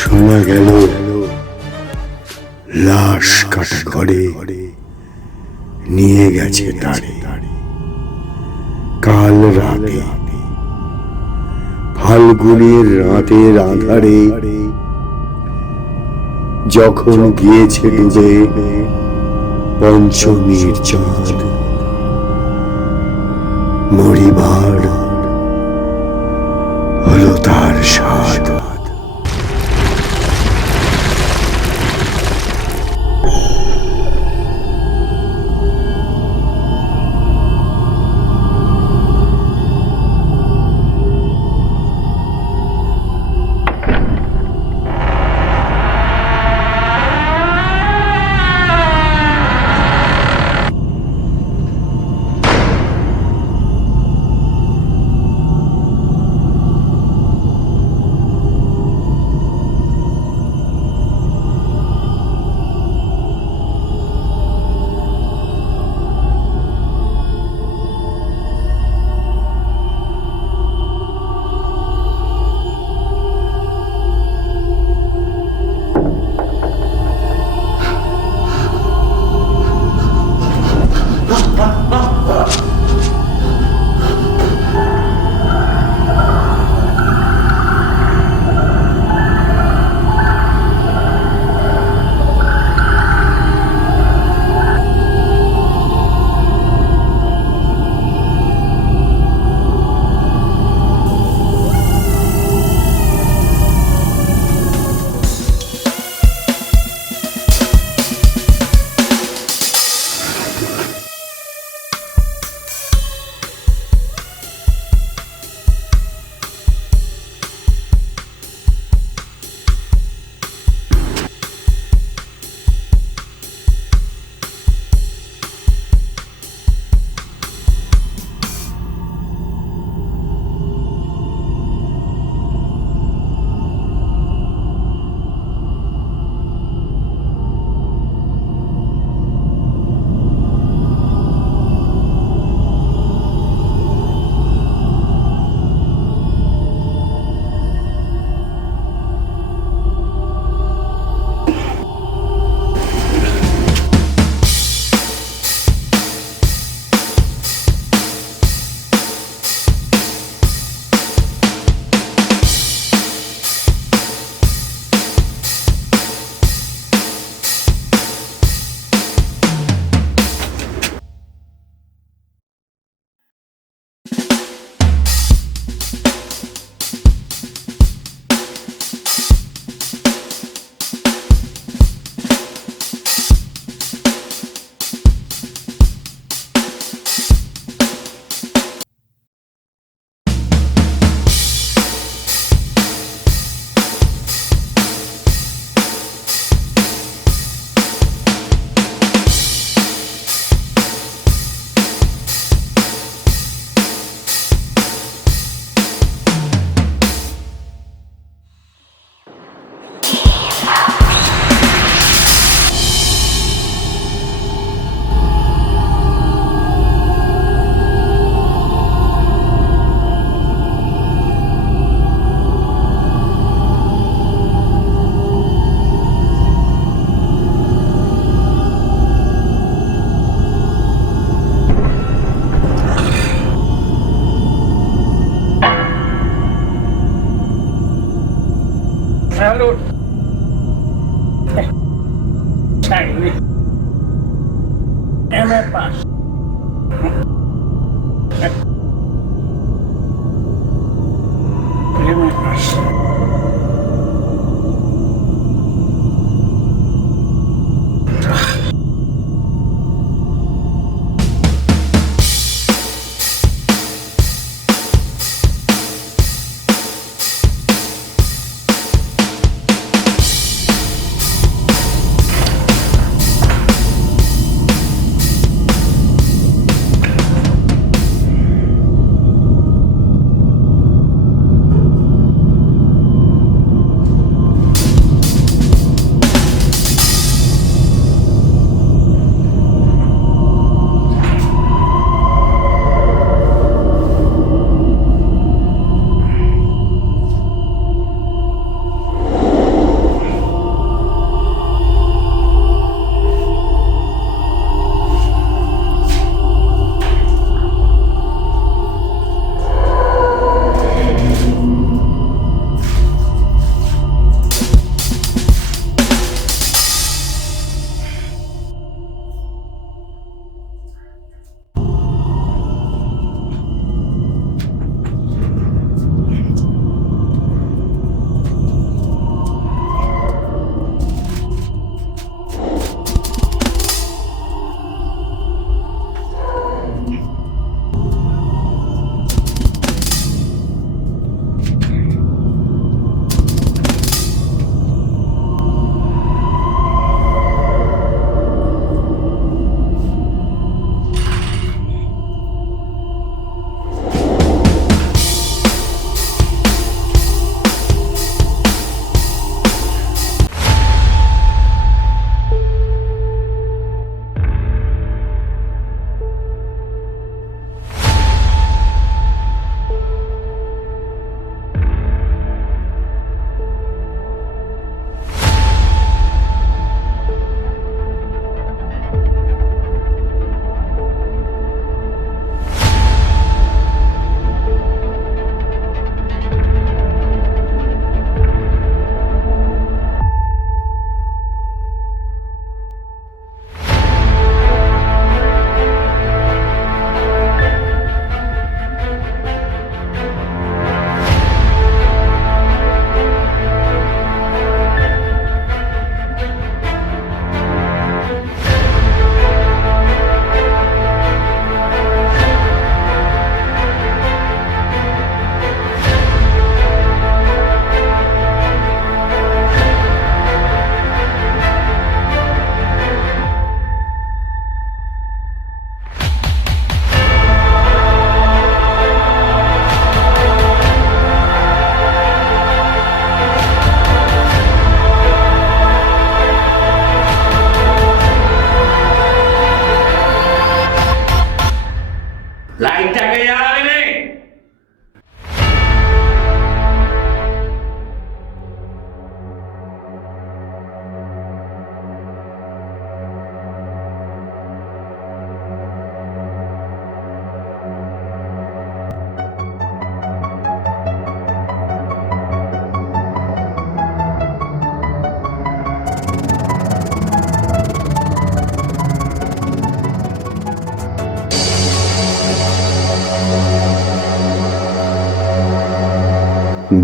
শোনা গেল লাশ কাটা ঘরে নিয়ে গেছে তারে কাল রাতে, ফাল্গুনের রাতের আধারে, যখন গিয়েছে ডুবে পঞ্চমীর চাঁদ। মরিবার হলো তার স্বাদ। Salud. Sangre. ¿Qué me pasa? ¿Qué me pasa?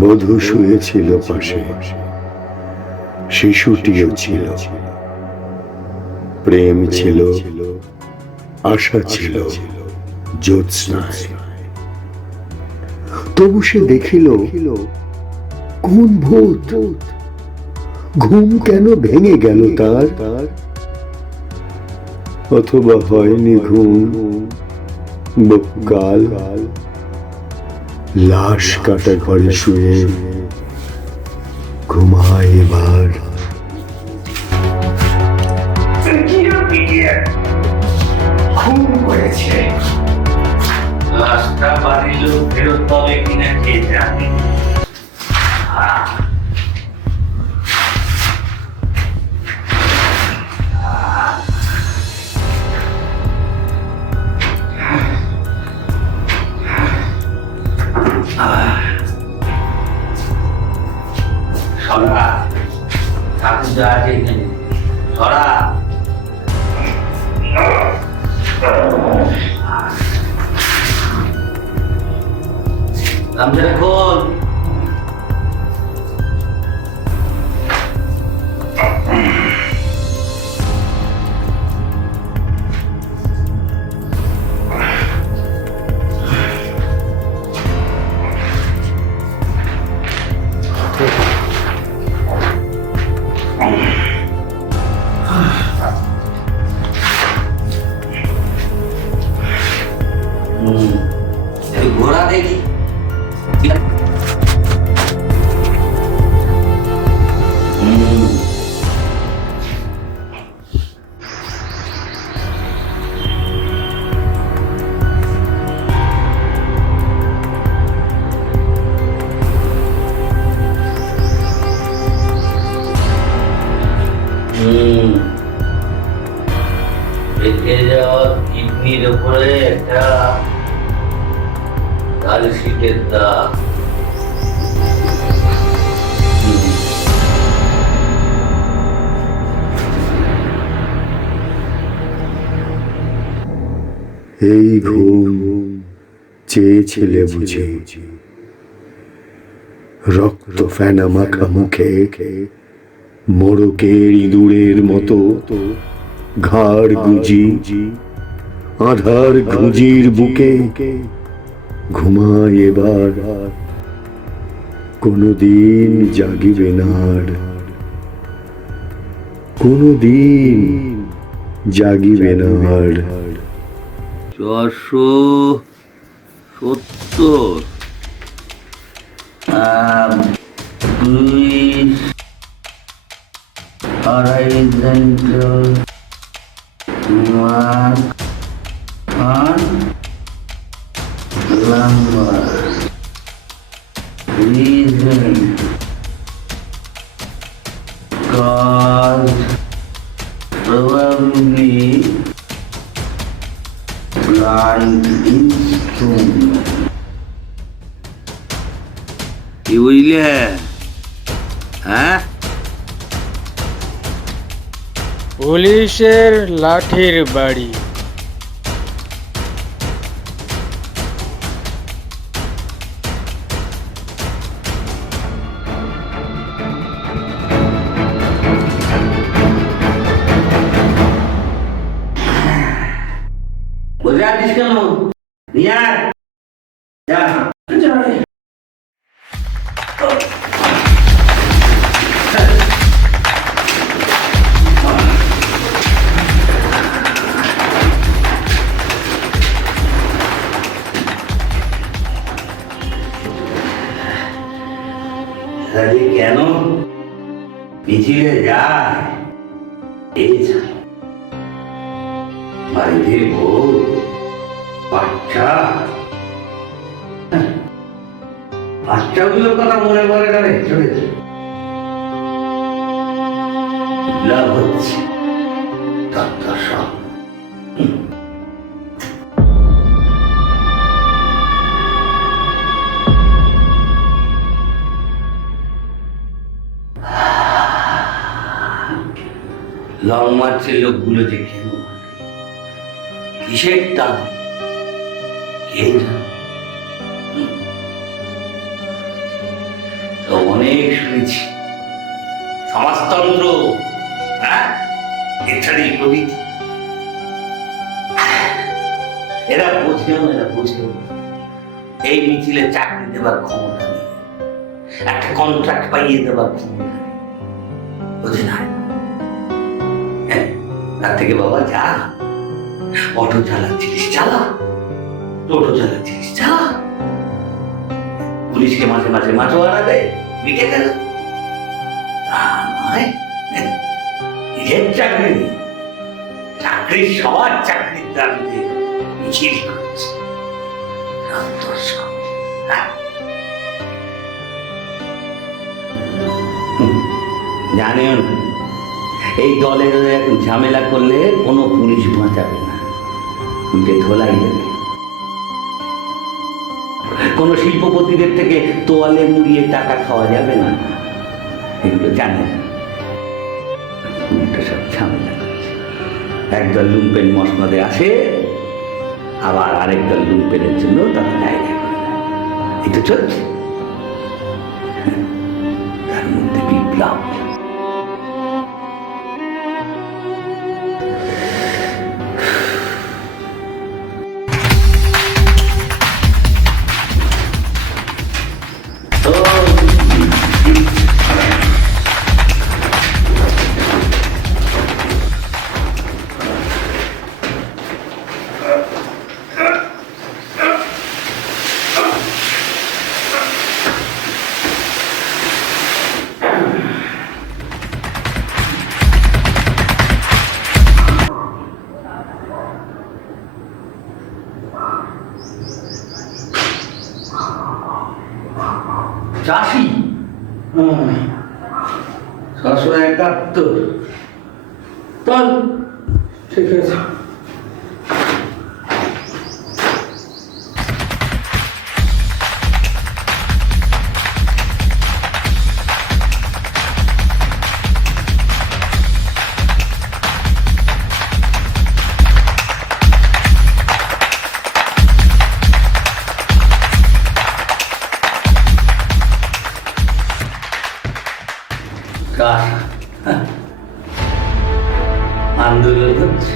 বধূ শুয়েছিল পাশে, শিশুটিও ছিল। প্রেম ছিল, আশা ছিল জ্যোৎস্নায়। তবু সে দেখিল কোন ভূত, ঘুম কেন ভেঙে গেল তার? অথবা হয়নি ঘুম, বহুকাল লাশ কাটা ঘরে শুয়ে ঘুমায় এবার। খুন করেছে, লাশটা বাড়ির লোক ফেরত পাবে কিনা কে জানে। সরা ঠাকুর যা আছে এখানে, সরা। গামছাটা খোল। ঘোড়া দেখি বেঁচে যাওয়া কিডনির উপরে একটা লাল শীতের দাগ। এই ঘুম চেয়েছিলে বুঝে, রক্ত ফেনা মাখা মুখে মোড়কের ইঁদুরের মতো ঘাড় গুজি, আধার ঘুজির বুকে ঘুমায় এবার। কোনদিন জাগিবে নার, কোনদিন জাগিবে নার। 470 আড়াই লম্বা reason cause probably blunt instrument. কি বুঝলে? হ্যাঁ, পুলিশের লাঠির বাড়ি। বুঝে আছিস কেন? নিয়ে আয়। যা। কেন মিছিলে যায়? এই বাড়িতে বউ বাচ্চা, বাচ্চাগুলোর কথা মনে পড়ে গেলে চলেছে। লাভ হচ্ছে ডাক্তার সব। লং মার্চের লোকগুলো যে কেন কিসের টান কে জানে? অনেক শুনেছি সমাজতন্ত্র, হ্যাঁ, এছাড়াই প্রভৃতি। এরা বোঝেও না, এরা বোঝেও না। এই মিছিলে চাকরি দেবার ক্ষমতা নেই, একটা কন্ট্রাক্ট পাইয়ে দেবার ক্ষমতা নেই, বোঝে না। হ্যাঁ, তার থেকে বাবা যা, অটো চালাচ্ছিস চালা, টোটো চালাচ্ছিস চালা, পুলিশকে মাঝে মাঝে মাঠোয়ারা দেয়, বিকে গেল। তা নয়, নিজের চাকরি নেই, চাকরির সবার চাকরির দাবিতে মিছিল করছে। জানেন, এই দলের এখন ঝামেলা করলে কোনো পুলিশ বাঁচাবে না, উল্টে ধোলাই দেবে। কোনো শিল্পপতিদের থেকে তোয়ালে মুড়িয়ে টাকা খাওয়া যাবে না, এগুলো জানেন। উল্টো সব ঝামেলা করছে। একদল লুম্পেন মসনদে আসে, আবার আরেক দল লুম্পেনের জন্য তারা জায়গা করে দেয়। এই তো চলছে, তার মধ্যে বিপ্লব। চাষি 771, চল ঠিক আছে। আন্দোলন হচ্ছে,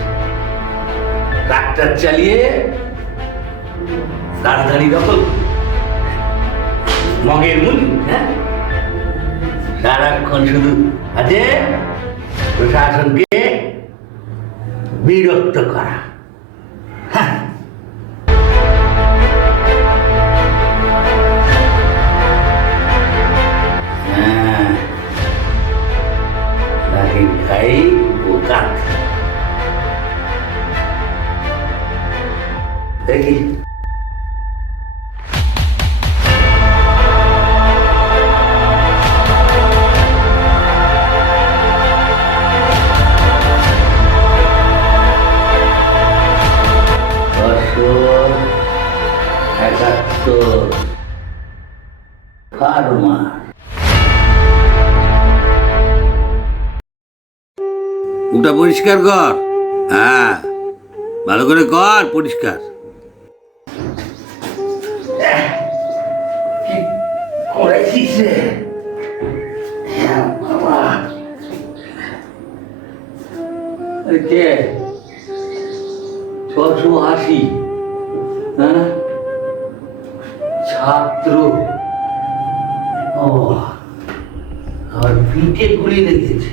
ট্রাক্টর চালিয়ে রাজধানী দখল, মগের মুলি। হ্যাঁ, সারাক্ষণ শুধু আছে প্রশাসনকে বিরক্ত করা। হ্যাঁ, খাই বোকা দেখি। ফার্মার ওটা পরিষ্কার কর, হ্যাঁ ভালো করে কর পরিষ্কার। কে 680, হ্যাঁ, ছাত্র। ও, আর পিঠে গুলি লেগেছে।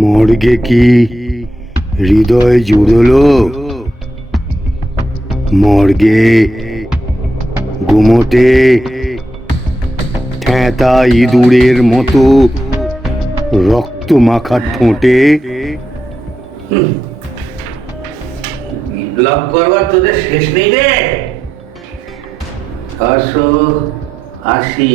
মর্গে কি হৃদয় জুড়লো? মর্গে গুমোটে ঠেঁতা ইঁদুরের মতো রক্ত মাখা ঠোঁটে। বিপ্লব করবার তোদের শেষ নেই রে। 680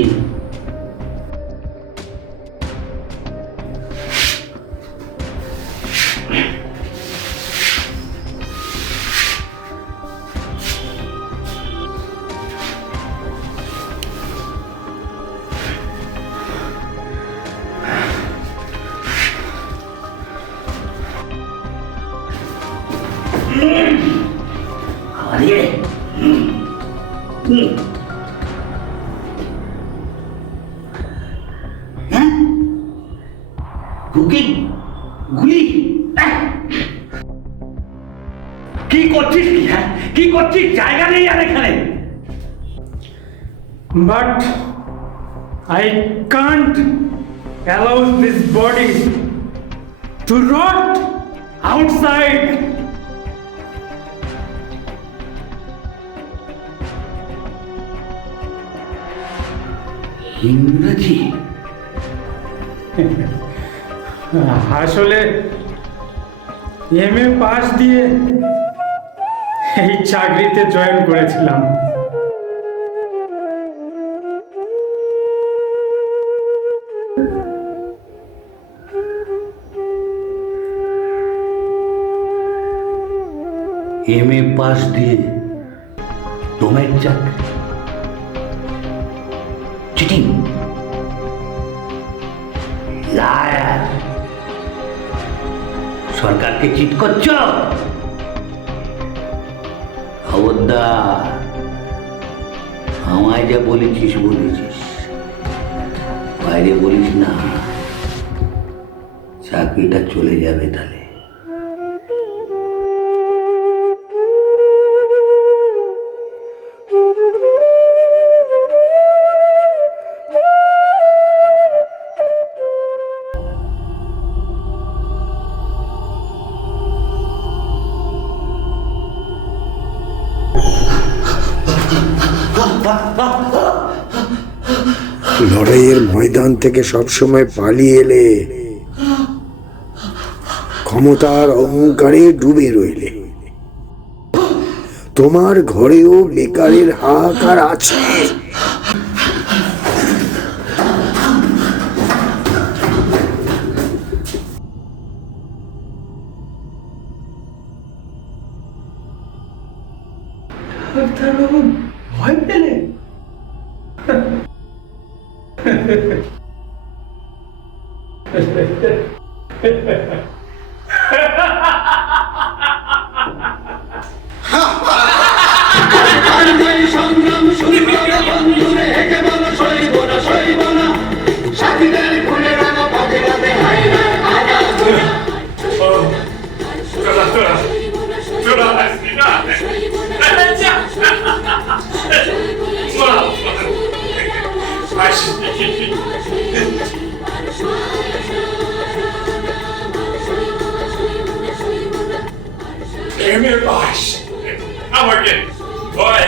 আরে গুলি গুলি আহ! কি করছিস কি? হ্যাঁ কি করছিস? জায়গা নেই আর এখানে। But I can't allow this body to rot outside. ইংরেজি আসলে এমএ পাস দিয়ে এই চাকরিতে জয়েন করেছিলাম। এমএ পাস দিয়ে ডোমের চাকরি, চিটিং, লায়ার। সরকারকে চিট করছ? খবরদার, আমায় যা বলেছিস বলেছিস, বাইরে বলিস না, চাকরিটা চলে যাবে তাহলে। লড়াইয়ের ময়দান থেকে সবসময় পালিয়ে এলে, ক্ষমতার অহংকারে ডুবে রইলে, তোমার ঘরেও বেকারের হাহাকার আছে। ভয় পেলে? এমএ পাস আমাকে ভয়।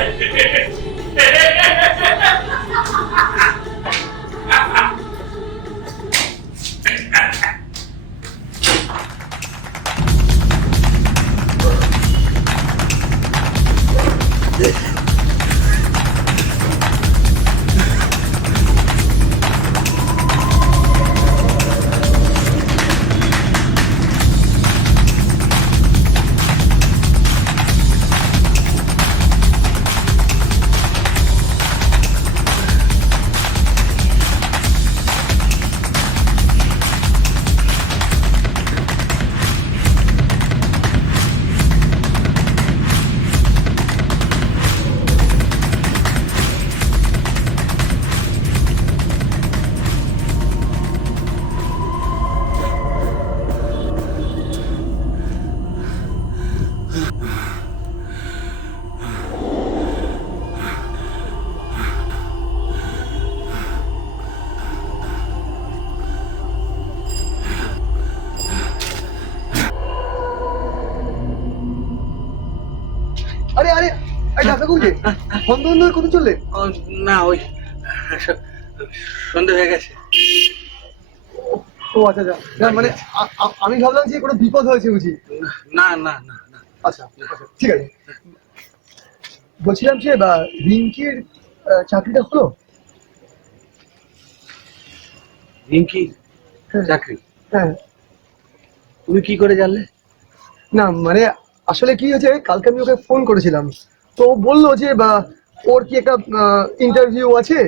আরে আরে আরে ডাক্তার কই যে বন্ধ বন্ধ হয়ে কোথায় চললে? না ওই সন্ধ্যা হয়ে গেছে। ও আচ্ছা আচ্ছা না মানে আমি ভাবলাম যে কোনো বিপদ হয়েছে বুঝি। না না না না আচ্ছা আচ্ছা, ঠিক আছে। বলছিলাম যে রিঙ্কির চাকরিটা হলো? রিঙ্কি হ্যাঁ। চাকরি? হ্যাঁ তুমি কি করে জানলে? না মানে আসলে কি হয়েছে, কালকে আমি ওকে ফোন করেছিলাম, তো ও বললো যে ওর কি একটা ইন্টারভিউ আছে,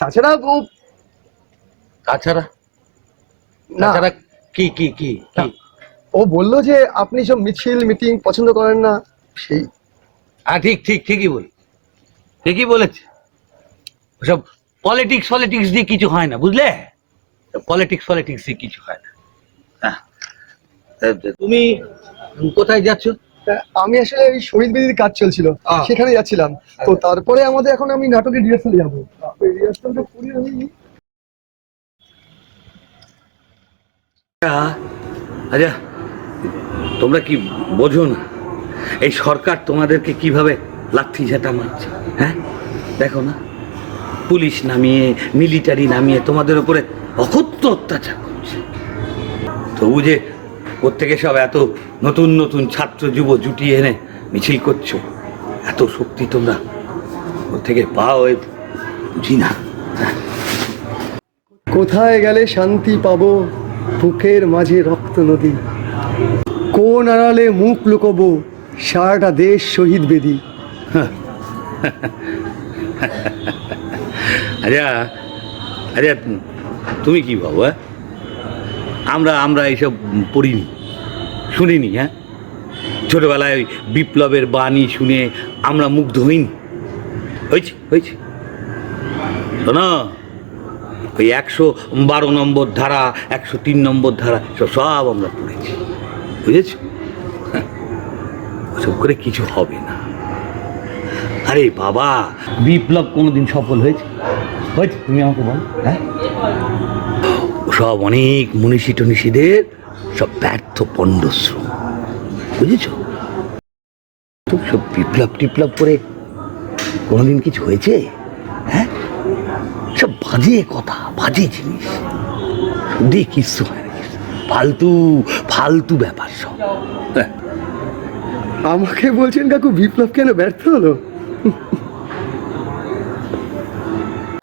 তাছাড়া ও তাছাড়া না তাছাড়া কি কি কি কি? ও বললো যে আপনি সব মিছিল মিটিং পছন্দ করেন না, সেই। হ্যাঁ ঠিক ঠিক ঠিকই বলেছে। ওসব পলিটিক্স দিয়ে কিছু হয় না, বুঝলে? পলিটিক্স কিছু হয় না। হ্যাঁ, তুমি কোথায় যাচ্ছ? তা আমি আসলে এই শহীদ বেদির কাজ চলছিল, সেখানে যাচ্ছিলাম। তো তারপরে আমাদের এখন আমি নাটকের রিহার্সালে যাবো। রিহার্সালটা করি আমি। আচ্ছা, তোমরা কি বোঝো না এই সরকার তোমাদেরকে কিভাবে লাঠি ঝাঁটা মারছে? হ্যাঁ, দেখো না, পুলিশ নামিয়ে, মিলিটারি নামিয়ে তোমাদের উপরে অকথ্য অত্যাচার করছে। তবু যে প্রত্যেকে সব এত নতুন নতুন ছাত্র যুব জুটিয়ে এনে মিছিল করছো, এত শক্তি তোমরা থেকে পাও, বুঝি না। কোথায় গেলে শান্তি পাবো, বুকের মাঝে রক্ত নদী, কোন আড়ালে মুখ লুকোবো, সারাটা দেশ শহীদ বেদি। আচ্ছা আচ্ছা, তুমি কি ভাবো? হ্যাঁ, আমরা এইসব পড়িনি, শুনিনি। হ্যাঁ, ছোটবেলায় ওই বিপ্লবের বাণী শুনে আমরা মুগ্ধ হইনি? হয়েছে শোনো, ওই 112 নম্বর ধারা, 103 নম্বর ধারা সব আমরা পড়েছি, বুঝেছ? ওসব করে কিছু হবে না। আরে বাবা, বিপ্লব কোনোদিন সফল হয়েছে? তুমি আমাকে বল। হ্যাঁ, সব অনেক মনীষী টনীষীদের সব ব্যর্থ পণ্ডশ্রম, বুঝেছ? তো সব বিপ্লব করে কোনোদিন কিছু হয়েছে? হ্যাঁ, সব বাজে কথা, বাজে জিনিস, দিয়ে কিচ্ছু হয় না, ফালতু ব্যাপার সব। হ্যাঁ, আমাকে বলছেন কাকু বিপ্লব কেন ব্যর্থ হলো?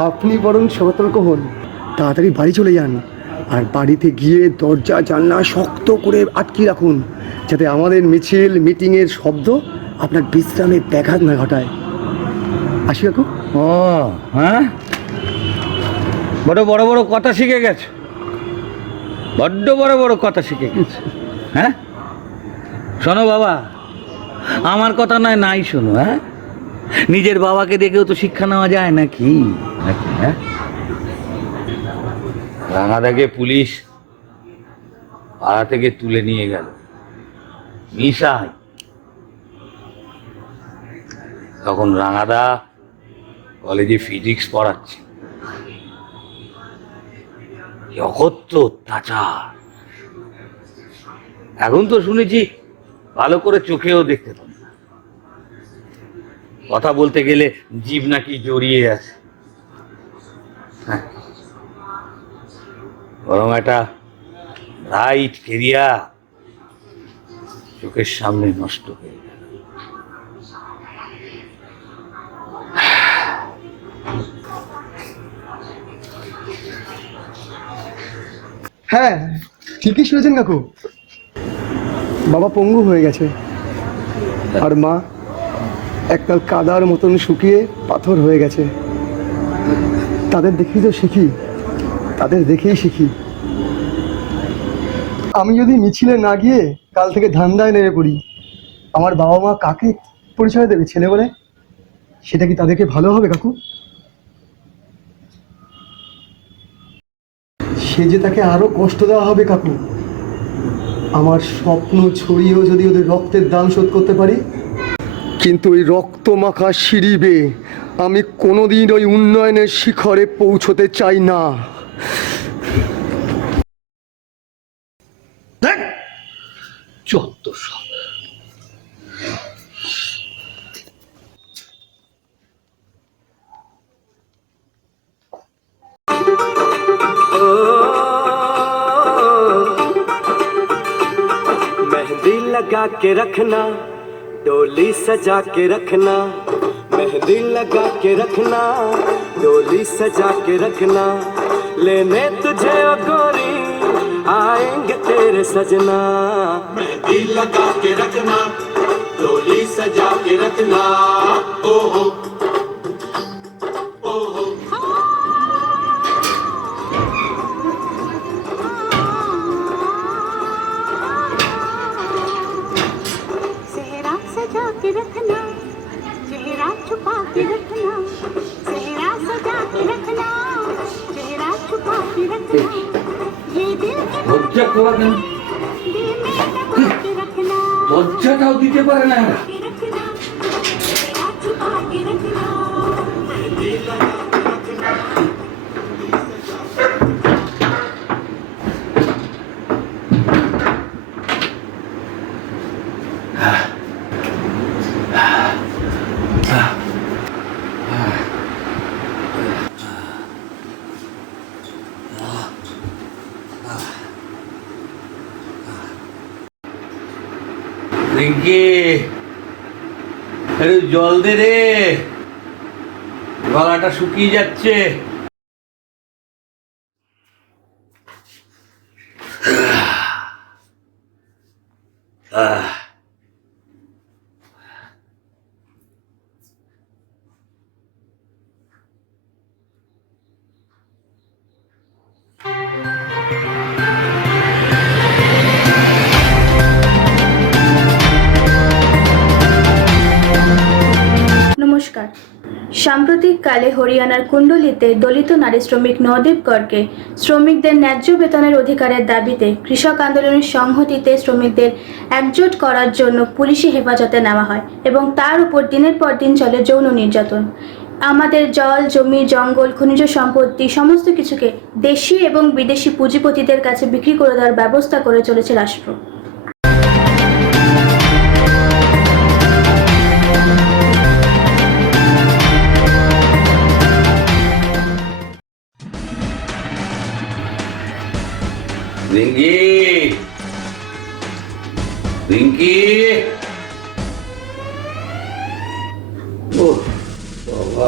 আপনি বরং সতর্ক হন, তাড়াতাড়ি বাড়ি চলে যান, আর বাড়িতে গিয়ে দরজা জানলা শক্ত করে আটকে রাখুন, যাতে আমাদের মিছিল মিটিংয়ের শব্দ আপনার বিশ্রামে ব্যাঘাত না ঘটায়। আসি কাকু। ও হ্যাঁ, বড় বড় কথা শিখে গেছে, বড্ড বড় কথা শিখে গেছে। হ্যাঁ, শোনো বাবা, আমার কথা নাই শোনো। হ্যাঁ, নিজের বাবাকে দেখেও তো শিক্ষা নেওয়া যায় নাকি? হ্যাঁ, রাঙাদাকে পুলিশ পাড়া থেকে তুলে নিয়ে গেল মিশাই। তখন রাঙাদা কলেজে ফিজিক্স পড়াচ্ছে। অকথ্য অত্যাচার। এখন তো শুনেছি ভালো করে চোখেও দেখতে পান না, কথা বলতে গেলে জিভ নাকি জড়িয়ে আছে। হ্যাঁ, বরং একটা ব্রাইট কেরিয়ার চোখের সামনে নষ্ট হয়ে গেল। হ্যাঁ, ঠিকই শুনেছেন কাকু, বাবা পঙ্গু হয়ে গেছে, আর মা এককাল কাদার মতন শুকিয়ে পাথর হয়ে গেছে। তাদের দেখেই তো শিখি, আমি যদি মিছিলে না গিয়ে কাল থেকে ধান্দায় নেমে পড়ি, আমার বাবা মা কাকে পরিচয় দেবে ছেলে বলে? সেটা কি তাদেরকে ভালো হবে কাকু? সে যে তাকে আরো কষ্ট দেওয়া হবে কাকু। আমার স্বপ্ন ছড়িয়েও যদি ওদের রক্তের দাম শোধ করতে পারি, কিন্তু ওই রক্ত মাখা সিঁড়ি বেয়ে আমি কোনোদিন ওই উন্নয়নের শিখরে পৌঁছতে চাই না। চত্ব সব। मेहंदी लगा के रखना, डोली सजा के रखना, मेहंदी लगा के रखना, डोली सजा के रखना, लेने तुझे ओ गोरी आएंगे तेरे सजना। मेहंदी लगा के रखना, डोली सजा के रखना, ओ हो ओ हो। सेहरा सजा के रखना, चेहरा छुपा के रखना, सेहरा सजा के रखना, चेहरा छुपा के रखना। দরজা খোলা কেন? দরজাটাও দিতে পারে না এরা। রিঙ্কি, একটু জল দে রে, গলাটা শুকিয়ে যাচ্ছে। নমস্কার। সাম্প্রতিককালে হরিয়ানার কুণ্ডলিতে দলিত নারী শ্রমিক নবদীপ করকে শ্রমিকদের ন্যায্য বেতনের অধিকারের দাবিতে কৃষক আন্দোলনের সংহতিতে শ্রমিকদের একজোট করার জন্য পুলিশি হেফাজতে নেওয়া হয় এবং তার উপর দিনের পর দিন চলে যৌন নির্যাতন। আমাদের জল, জমি, জঙ্গল, খনিজ সম্পত্তি সমস্ত কিছুকে দেশি এবং বিদেশি পুঁজিপতিদের কাছে বিক্রি করে দেওয়ার ব্যবস্থা করে চলেছে রাষ্ট্র। রিঙ্কি, রিঙ্কি, ও বাবা।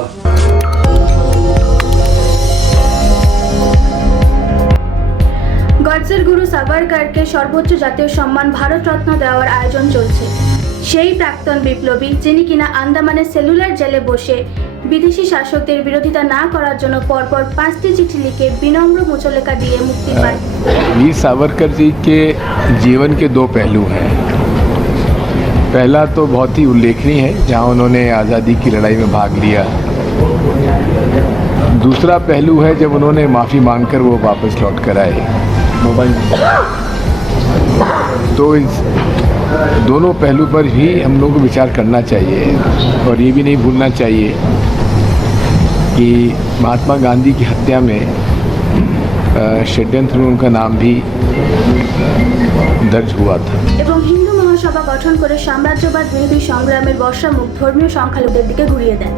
গডসের গুরু সাভারকারকে সর্বোচ্চ জাতীয় সম্মান ভারতরত্ন দেওয়ার আয়োজন চলছে। সেই প্রাক্তন বিপ্লবী যিনি কিনা আন্দামানের সেলুলার জেলে বসে বিদেশি শাসকদের বিরোধিতা না করার জন্য পরপর 5টি চিঠি লিখে বিনম্র মুচলেকা দিয়ে মুক্তি পান। वीर सावरकर जी के जीवन के दो पहलू हैं। पहला तो बहुत ही उल्लेखनीय है, जहां उन्होंने आज़ादी की लड़ाई में भाग लिया। दूसरा पहलू है जब उन्होंने माफ़ी मांगकर वो वापस लौट कर आए। तो इस दोनों पहलू पर ही हम लोगों को विचार करना चाहिए और ये भी नहीं भूलना चाहिए कि महात्मा गांधी की हत्या में षड्यंत्र में उनका नाम भी दर्ज हुआ था। এবং হিন্দু মহাসভা গঠন করে সাম্রাজ্যবাদ বিরোধী সংগ্রামের বর্ষামুখ ধর্মীয় সংখ্যালঘুদের দিকে ঘুরিয়ে দেন।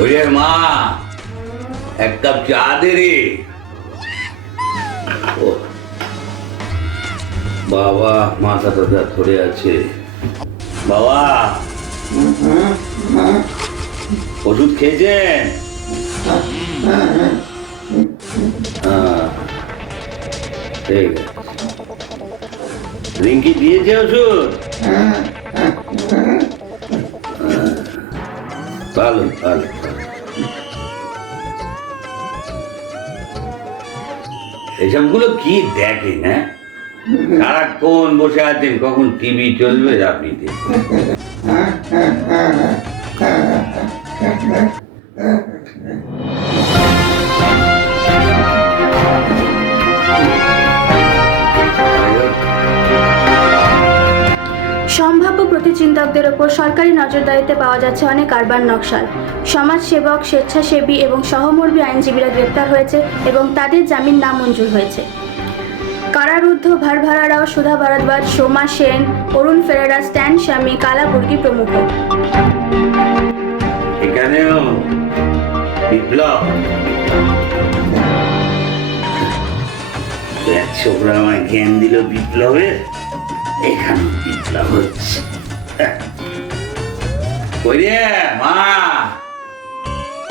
ওরে মা, এক কাপ চা দে রে। ও বাবা, মাথাটা ধরে আছে বাবা। ওষুধ খেয়েছেন? ঠিক আছে। রিঙ্কি দিয়েছে ওষুধ? ভালো ভালো। এসবগুলো কি দেখেন? হ্যাঁ, সারাক্ষণ বসে আছেন, কখন টিভি চলবে রাত্রিতে? সম্ভাব্য প্রতিচিন্তকদের ওপর সরকারি নজরদারিতে পাওয়া যাচ্ছে অনেক কারবার নকশাল। সমাজসেবক, স্বেচ্ছাসেবী এবং সহমর্মী আইনজীবীরা গ্রেপ্তার হয়েছে এবং তাদের জামিন নামঞ্জুর হয়েছে। কারারুদ্ধ ভারভারা রাও, সুধা ভারদ্বাজ, সোমা সেন, অরুণ ফেরেরা, স্ট্যান স্বামী, কালা বুর্গি প্রমুখ। এখানেও বিপ্লব। এক ছোকরা আমায় জ্ঞান দিল বিপ্লবের, এখানে বিপ্লব হচ্ছে। ওই রে মা,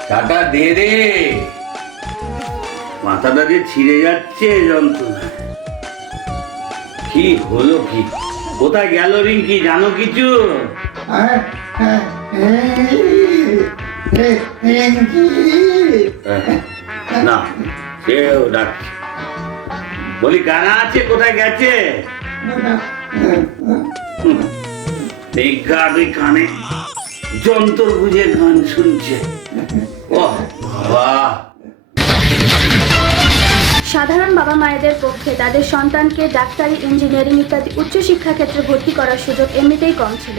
চাটা দে রে, মাথাটা যে ছিঁড়ে যাচ্ছে যন্ত্রণায়। কি হলো কি? কোথায় গেল রিঙ্কি, জানো কিছু? না, কেউ ডাকছে। বলি কানা আছে, কোথায় গেছে? এই গাড়ি কানে যন্ত্র বুঝে গান শুনছে। ওহ বাহ! সাধারণ বাবা মায়েদের পক্ষে তাদের সন্তানকে ডাক্তারি, ইঞ্জিনিয়ারিং ইত্যাদি উচ্চশিক্ষা ক্ষেত্রে ভর্তি করার সুযোগ এমনিতেই কম ছিল।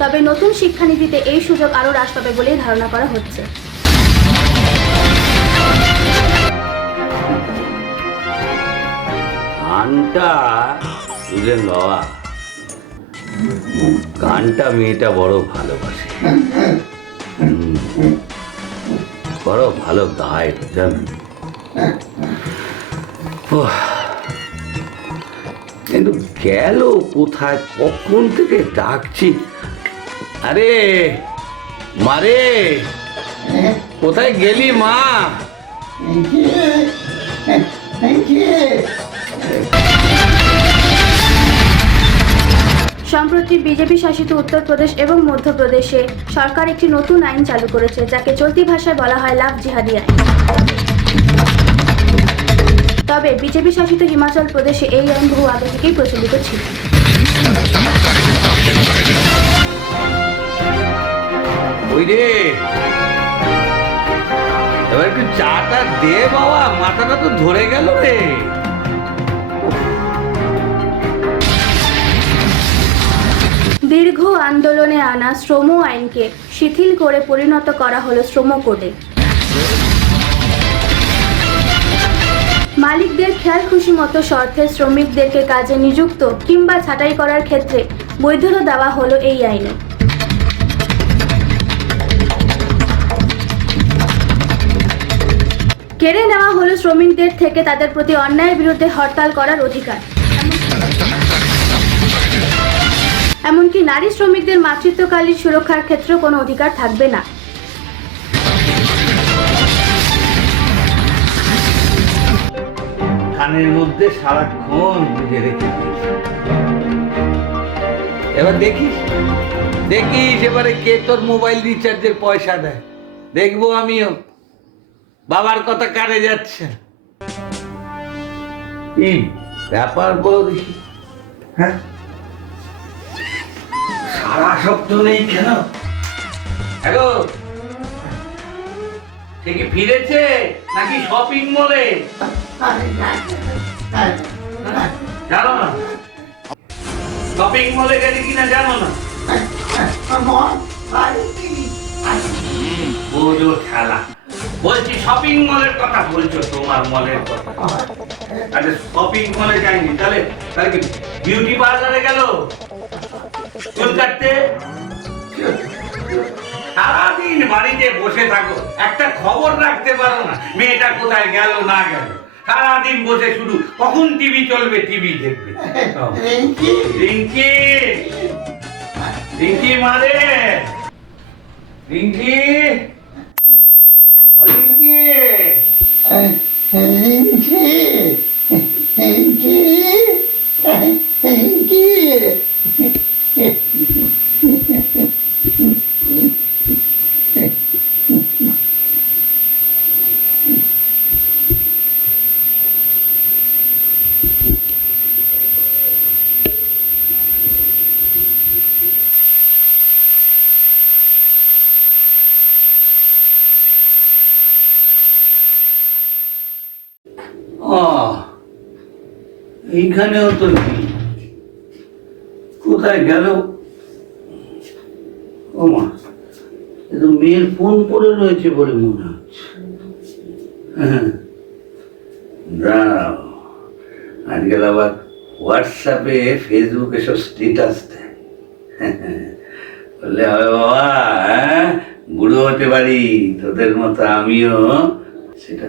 তবে নতুন শিক্ষানীতিতে এই সুযোগ আরও হ্রাস পাবে বলেই ধারণা করা হচ্ছে। গানটা বুঝলেন বাবা, গানটা মেয়েটা বড় ভালোবাসে, বড় ভালো গায় জানেন। কিন্তু গেল কোথায়, কখন থেকে ডাকছি। আরে মারে, কোথায় গেলি মা? সম্প্রতি বিজেপি শাসিত উত্তরপ্রদেশ এবং মধ্যপ্রদেশে সরকার একটি নতুন আইন চালু করেছে, যাকে চলতি ভাষায় বলা হয় লাভ জিহাদি আইন। তবে বিজেপি শাসিত হিমাচল প্রদেশে এই আইন বহু আগে থেকেই প্রচলিত ছিল। ওই রে, এবার একটু চাটা দে বাবা, মাথাটা তো ধরে গেল রে। দীর্ঘ আন্দোলনে আনা শ্রম আইনকে শিথিল করে পরিণত করা হলো শ্রম কোডে। মালিকদের খেয়াল খুশি মতো শর্তে শ্রমিকদেরকে কাজে নিযুক্ত কিংবা ছাঁটাই করার ক্ষেত্রে বৈধতা দেওয়া হলো এই আইনে। কেড়ে নেওয়া হলো শ্রমিকদের থেকে তাদের প্রতি অন্যায়ের বিরুদ্ধে হরতাল করার অধিকার। এমনকি নারী শ্রমিকদের মাতৃত্বকালীন সুরক্ষার ক্ষেত্রেও কোনো অধিকার থাকবে না। কানের মধ্যে সারাক্ষণ বুঝে রেখে দিয়েছে। এবার দেখিস দেখিস এবারে কে তোর মোবাইল রিচার্জের পয়সা দেয়, দেখবো আমিও। বাবার কথা কানে যাচ্ছে। কি ব্যাপার বলো দেখি? হ্যাঁ, সারা সপ্তাহ নেই কেন? হ্যালো, সে কি ফিরেছে নাকি শপিং মলে? জানো না শপিং মলে গেছে কিনা জানো না? বোঝো খেলা, বলছি শপিং মলের কথা বলছো, তোমার মলের কথা। আচ্ছা শপিং মলে যায়নি, তাহলে তাহলে কি বিউটি পার্লারে গেল চুল কাটতে? সারাদিন বাড়িতে বসে থাকো, একটা খবর রাখতে পারো না মেয়েটা কোথায় গেল না গেল। সারাদিন বসে শুধু কখন টিভি চলবে, টিভি দেখবে। রিঙ্কি, রিঙ্কি মারে, রিঙ্কি, রিঙ্কি, এইখানেও তো নেই, কোথায় গেল? ও মা, এ তো মেয়ের ফোন করে রয়েছে বলে মনে হচ্ছে। হ্যাঁ, দাঁড়াও, আজকাল আবার হোয়াটসঅ্যাপে ফেসবুকে সব স্ট্যাটাস দেয়। বললে হবে বাবা, হ্যাঁ বুড়ো হতে পারি, তোদের মতো আমিও। সেটা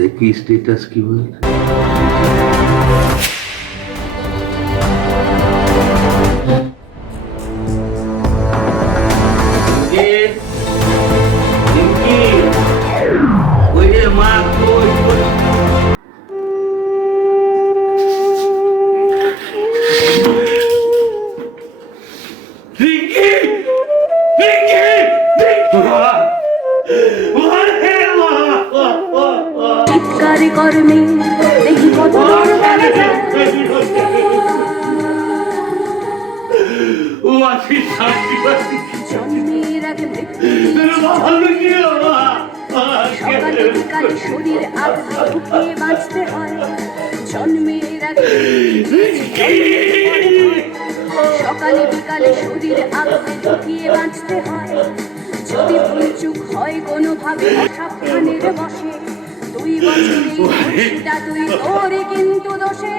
দেখি স্ট্যাটাস কি বলছে। ওই যে মা কই চিৎকার কর্মে দেখি কত মাসি শান্তি মাসি জন্মের আগে মৃত্যু ভালো কি সকালে বিকালে শরীর আধা ঢুকিয়ে বাঁচতে হয় জন্মের আগে সকালে বিকালে শরীর আধা ঢুকিয়ে বাঁচতে হয় যদি ভুলচুক হয় কোনোভাবে অসাবধানের বসে 2 বছরে খুশিটা তুই তোরে কিন্তু দোষে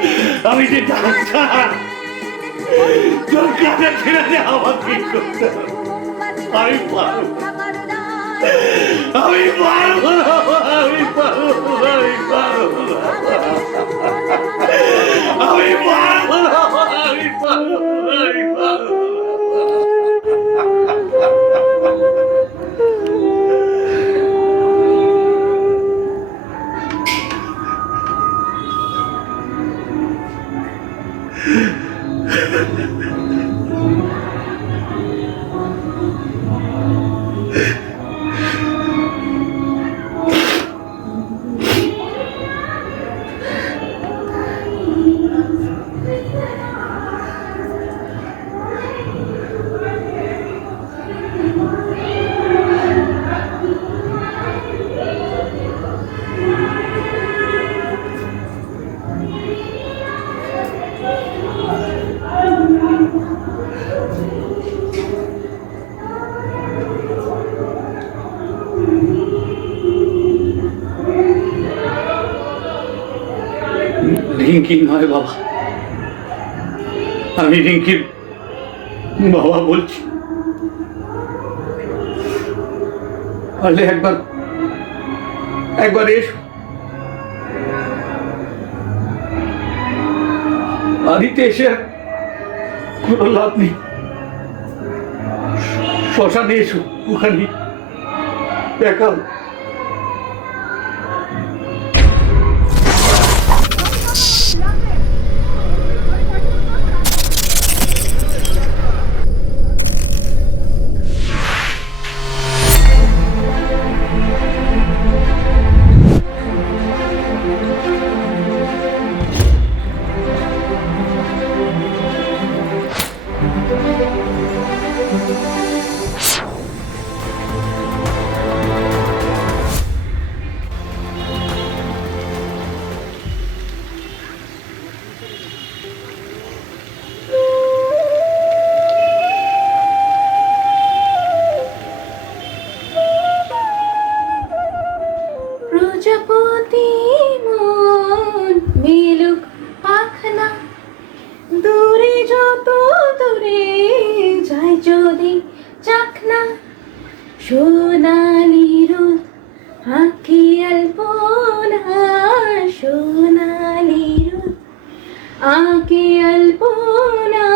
আমি যে ডাক্তার তোর কাছে ছেড়ে দে আমাকে করতে আমি পারবো আমি পারবো আমি পারবো আমি পারবো আমি পারবো আমি পারবো আমি পারবো রিঙ্কি নয় বাবা, আমি রিঙ্কির বাবা বলছি। পারলে একবার এসো, বাড়িতে এসে কোনো লাভ নেই। শ্মশানে এসো, ওখানে দেখাও। প্রজাপতি মন মেলুক পাখনা, দূরে যত দূরে যায় যদি চাকনা, সোনালি রোদ আঁকি আলপনা, সোনালি রোদ আঁকি আলপনা,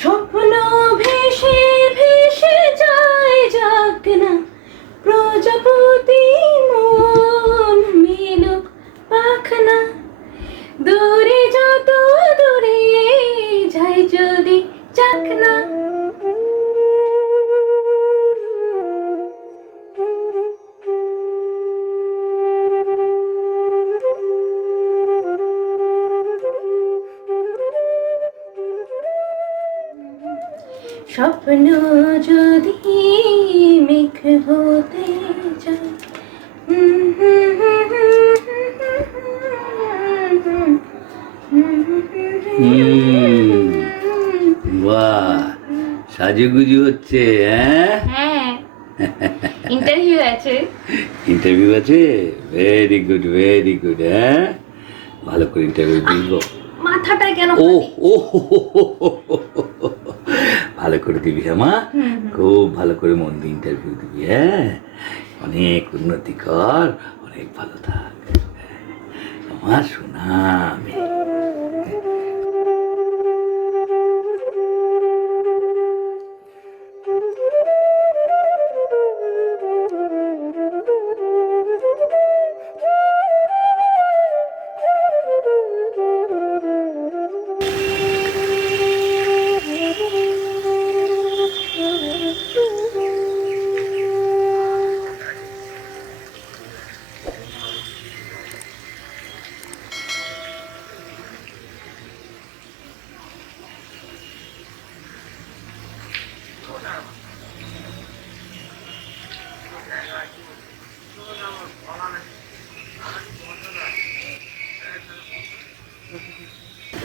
স্বপ্ন ভেসে ভেসে যায় যাক না, প্রজাপতি মন মেলুক পাখনা, দূরে যত দূরে যায় যদি চাকনা। স্বপ্ন যদি মেঘ হতে যায়, বাহ, সাজুগুজু হচ্ছে। হ্যাঁ, ইন্টারভিউ আছে। ইন্টারভিউ আছে? Very good very good. হ্যাঁ, ভালো করে ইন্টারভিউ দিব। মাথাটা কেন? ও ও ভালো করে দিবি। হ্যাঁ মা, খুব ভালো করে মন দিয়ে ইন্টারভিউ দিবি। হ্যাঁ, অনেক উন্নতি কর, অনেক ভালো থাক আমার সোনা মেয়ে।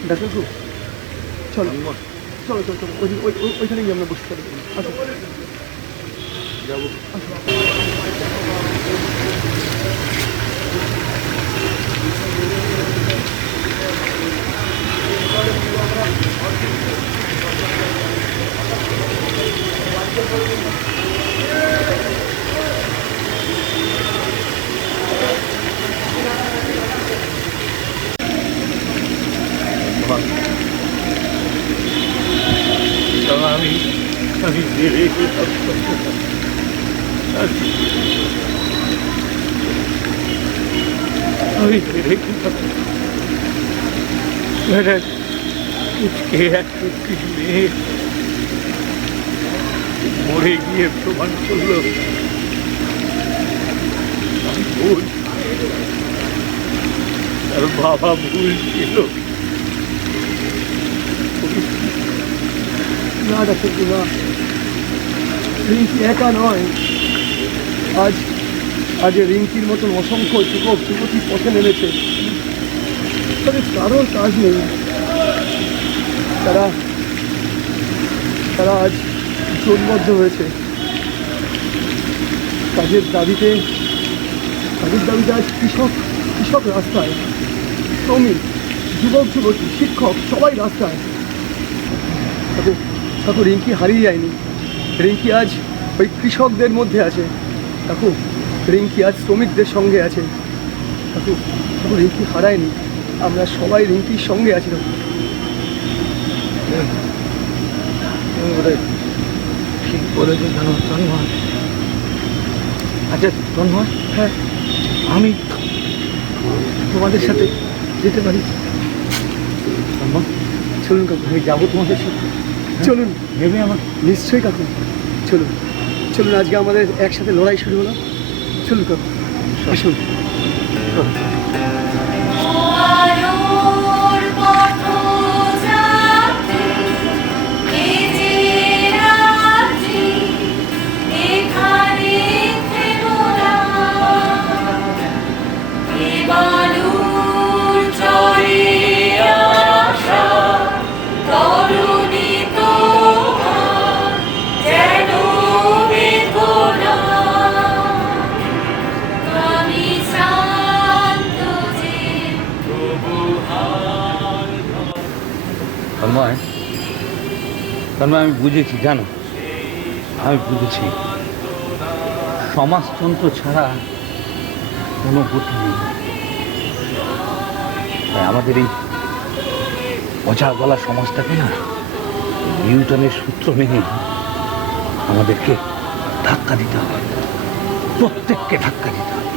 ডাক্তার বাবু, চলো চলো চলো চলো, ওইখানে গিয়ে আমরা বসতে পারি। আসো যাবো। মরে গিয়ে প্রমাণ করলো আমি ভুল, তার বাবা ভুল ছিল। না ডাক্তারবাবু না, রিঙ্কি একা নয়। আজ রিঙ্কির মতন অসংখ্য যুবক যুবতী পথে নেমেছে, তাদের কারোর কাজ নেই। তারা আজ জোটবদ্ধ হয়েছে কাজের দাবিতে আজ কৃষক রাস্তায়, শ্রমিক, যুবক যুবতী, শিক্ষক সবাই রাস্তায়। কাকু রিঙ্কি হারিয়ে যায়নি, রিঙ্কি আজ ওই কৃষকদের মধ্যে আছে। কাকু রিঙ্কি আজ শ্রমিকদের সঙ্গে আছে। কাকু রিঙ্কি হারায়নি, আমরা সবাই রিঙ্কির সঙ্গে আছি। ঠিক বলেছো জানো তন্ময়। আচ্ছা তন্ময়, হ্যাঁ আমি তোমাদের সাথে যেতে পারি? তন্ময় চলুন কাকু, আমি যাবো তোমাদের সাথে। চলুন। ভেবে আমার নিশ্চয়ই কাকু, চলুন চলুন, আজকে আমাদের একসাথে লড়াই শুরু হলো। চলুন কাকু, আসুন। তন্ময় আমি বুঝেছি, জানো আমি বুঝেছি, সমাজতন্ত্র ছাড়া কোনো গতি নেই। তাই আমাদের এই পচা গলা সমাজটাকে না নিউটনের সূত্র মেনে আমাদেরকে ধাক্কা দিতে হবে, প্রত্যেককে ধাক্কা দিতে হবে।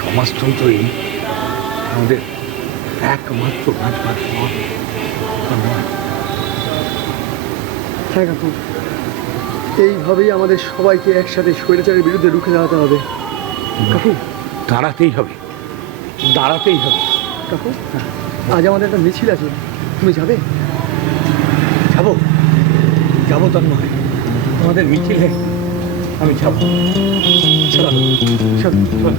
সমাজতন্ত্রই আমাদের একমাত্র বাঁচবার পথ। হ্যাঁ কাকু, এইভাবেই আমাদের সবাইকে একসাথে স্বৈরাচারের বিরুদ্ধে রুখে দাঁড়াতে হবে। কাকু দাঁড়াতেই হবে, দাঁড়াতেই হবে। কাকু আজ আমাদের একটা মিছিল আছে, তুমি যাবে? যাবো যাবো তন্ময়, আমাদের মিছিলে আমি যাবো। চলো চলো চলো।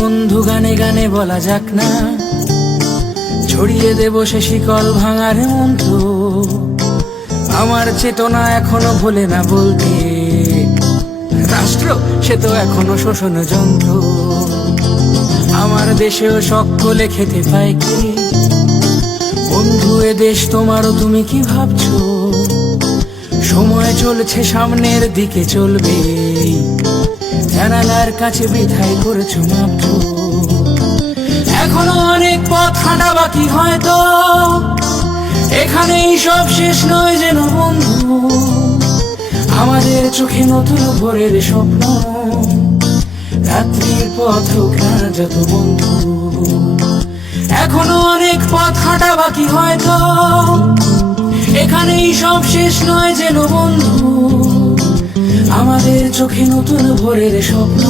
বন্ধু গানে গানে বলা যাক না, ছড়িয়ে দেব সে শিকল ভাঙার মন্ত্র। আমার চেতনা এখনো ভোলে না বলতে, রাষ্ট্র সে তো এখনো শোষণ যন্ত্র। আমার দেশেও সকলে খেতে পায় কি? বন্ধু এ দেশ তোমারও, তুমি কি ভাবছো? সময় চলছে সামনের দিকে চলবে, জানালার কাছে বৃথাই করেছো মাত্র। এখনো অনেক পথ হাঁটা বাকি হয়তো, এখানেই সব শেষ নয় যেন বন্ধু। আমাদের চোখে নতুন ভোরের স্বপ্ন, রাত্রির পথ হোক না যত বন্ধু। এখনো অনেক পথ হাঁটা বাকি হয়তো, এখানেই সব শেষ নয় যেন বন্ধু। আমাদের চোখে নতুন ভোরের স্বপ্ন,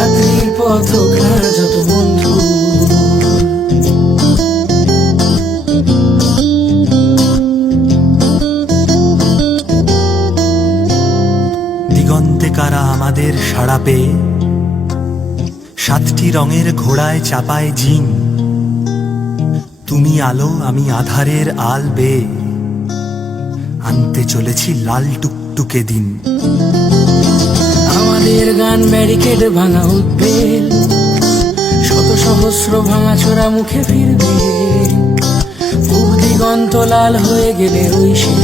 রাত্রির পথ হোক না যত বন্ধু। দিগন্তে কারা আমাদের সাড়া পেয়ে, 7টি রঙের ঘোড়ায় চাপায় জিন। তুমি আলো আমি আধারের আল বেয়ে, আনতে চলেছি লাল টুকটুকে দিন। আমাদের গান ব্যারিকেড ভাঙা উদ্বেল, শত সহস্র ভাঙা ছোড়া মুখে ফিরবে। পূব দিগন্ত লাল হয়ে গেলে ওই সে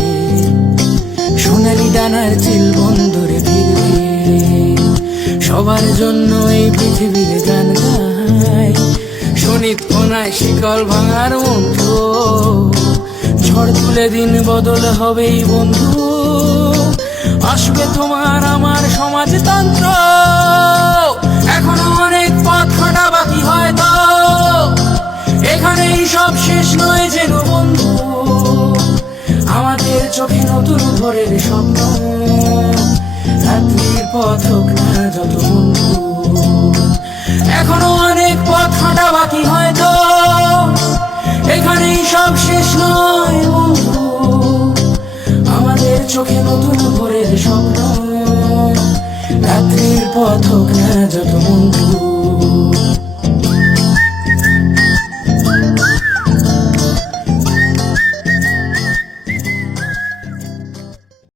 সোনালি ডানার চিল বন্দরে ফিরবে। সবার জন্য এই পৃথিবীর গান গায়, শোনিত কোনায় শিকল ভাঙার মন্ত্র। ঝড় তুলে দিন বদল হবেই বন্ধু, আসবে তোমার আমার সমাজতন্ত্র। এখনো অনেক পথ হাঁটা বাকি হয়তো, এখানেই সব শেষ নয় যেন বন্ধু। আমাদের চোখে নতুন ভোরের স্বপ্ন, রাত্রির পথ হোক না যত বন্ধু। এখনো অনেক পথ হাঁটা বাকি হয়তো, এখানেই সব শেষ নয় বন্ধু। আমাদের চোখে নতুন ভোরের স্বপ্ন, রাত্রির পথ হোক